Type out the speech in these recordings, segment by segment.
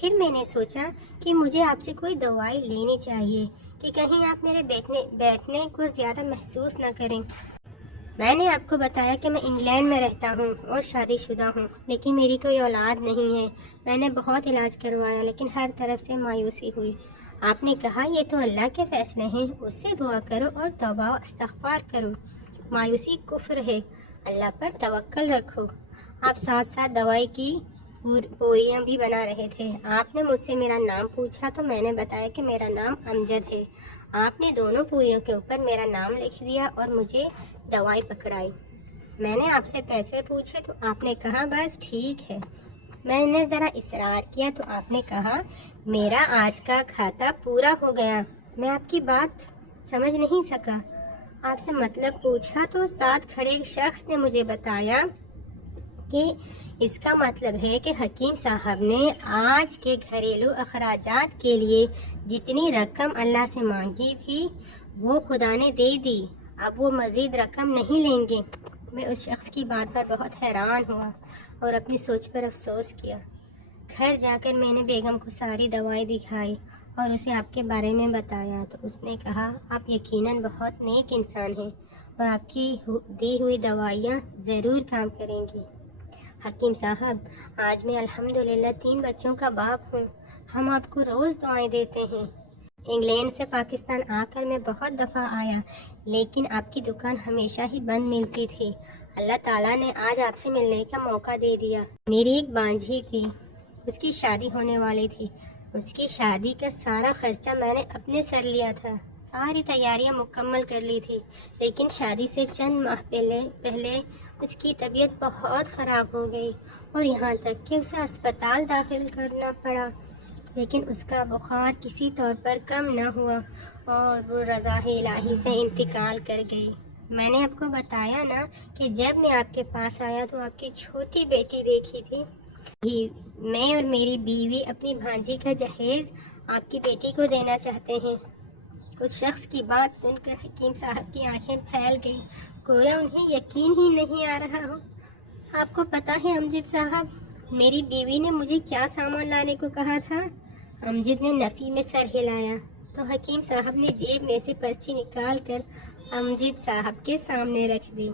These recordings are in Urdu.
پھر میں نے سوچا کہ مجھے آپ سے کوئی دوائی لینی چاہیے کہ کہیں آپ میرے بیٹھنے کو زیادہ محسوس نہ کریں۔ میں نے آپ کو بتایا کہ میں انگلینڈ میں رہتا ہوں اور شادی شدہ ہوں، لیکن میری کوئی اولاد نہیں ہے۔ میں نے بہت علاج کروایا لیکن ہر طرف سے مایوسی ہوئی۔ آپ نے کہا یہ تو اللہ کے فیصلے ہیں، اس سے دعا کرو اور توبہ و استغفار کرو۔ مایوسی کفر ہے، اللہ پر توکل رکھو۔ آپ ساتھ ساتھ دوائی کی پوریاں بھی بنا رہے تھے۔ آپ نے مجھ سے میرا نام پوچھا تو میں نے بتایا کہ میرا نام امجد ہے۔ آپ نے دونوں پوریوں کے اوپر میرا نام لکھ دیا اور مجھے دوائی پکڑائی۔ میں نے آپ سے پیسے پوچھے تو آپ نے کہا بس ٹھیک ہے۔ میں نے ذرا اصرار کیا تو آپ نے کہا میرا آج کا کھاتا پورا ہو گیا۔ میں آپ کی بات سمجھ نہیں سکا۔ آپ سے مطلب پوچھا تو ساتھ کھڑے شخص نے مجھے بتایا کہ اس کا مطلب ہے کہ حکیم صاحب نے آج کے گھریلو اخراجات کے لیے جتنی رقم اللہ سے مانگی تھی وہ خدا نے دے دی، اب وہ مزید رقم نہیں لیں گے۔ میں اس شخص کی بات پر بہت حیران ہوا اور اپنی سوچ پر افسوس کیا۔ گھر جا کر میں نے بیگم کو ساری دوائی دکھائی اور اسے آپ کے بارے میں بتایا تو اس نے کہا آپ یقیناً بہت نیک انسان ہیں اور آپ کی دی ہوئی دوائیاں ضرور کام کریں گی۔ حکیم صاحب، آج میں الحمدللہ 3 بچوں کا باپ ہوں۔ ہم آپ کو روز دعائیں دیتے ہیں۔ انگلینڈ سے پاکستان آ کر میں بہت دفعہ آیا لیکن آپ کی دکان ہمیشہ ہی بند ملتی تھی۔ اللہ تعالیٰ نے آج آپ سے ملنے کا موقع دے دیا۔ میری ایک بانجھی تھی، اس کی شادی ہونے والی تھی۔ اس کی شادی کا سارا خرچہ میں نے اپنے سر لیا تھا، ساری تیاریاں مکمل کر لی تھی، لیکن شادی سے چند ماہ پہلے اس کی طبیعت بہت خراب ہو گئی اور یہاں تک کہ اسے اسپتال داخل کرنا پڑا، لیکن اس کا بخار کسی طور پر کم نہ ہوا اور وہ رضا الہی سے انتقال کر گئی۔ میں نے آپ کو بتایا نا کہ جب میں آپ کے پاس آیا تو آپ کی چھوٹی بیٹی دیکھی تھی۔ میں اور میری بیوی اپنی بھانجی کا جہیز آپ کی بیٹی کو دینا چاہتے ہیں۔ اس شخص کی بات سن کر حکیم صاحب کی آنکھیں پھیل گئیں، گویا انہیں یقین ہی نہیں آ رہا ہو۔ آپ کو پتہ ہے امجد صاحب، میری بیوی نے مجھے کیا سامان لانے کو کہا تھا؟ امجد نے نفی میں سر ہلایا تو حکیم صاحب نے جیب میں سے پرچی نکال کر امجد صاحب کے سامنے رکھ دی۔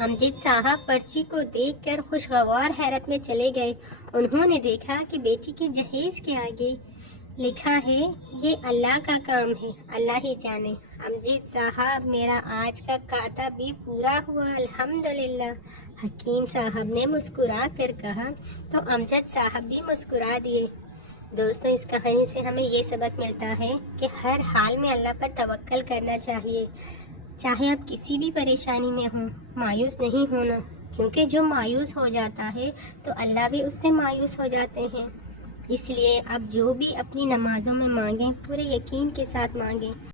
امجد صاحب پرچی کو دیکھ کر خوشگوار حیرت میں چلے گئے۔ انہوں نے دیکھا کہ بیٹی کے جہیز کے آگے لکھا ہے یہ اللہ کا کام ہے، اللہ ہی جانے۔ امجد صاحب، میرا آج کا کھاتا بھی پورا ہوا الحمدللہ۔ حکیم صاحب نے مسکرا کر کہا تو امجد صاحب بھی مسکرا دیے۔ دوستو، اس کہانی سے ہمیں یہ سبق ملتا ہے کہ ہر حال میں اللہ پر توکل کرنا چاہیے۔ چاہے آپ کسی بھی پریشانی میں ہوں، مایوس نہیں ہونا، کیونکہ جو مایوس ہو جاتا ہے تو اللہ بھی اس سے مایوس ہو جاتے ہیں۔ اس لیے آپ جو بھی اپنی نمازوں میں مانگیں پورے یقین کے ساتھ مانگیں۔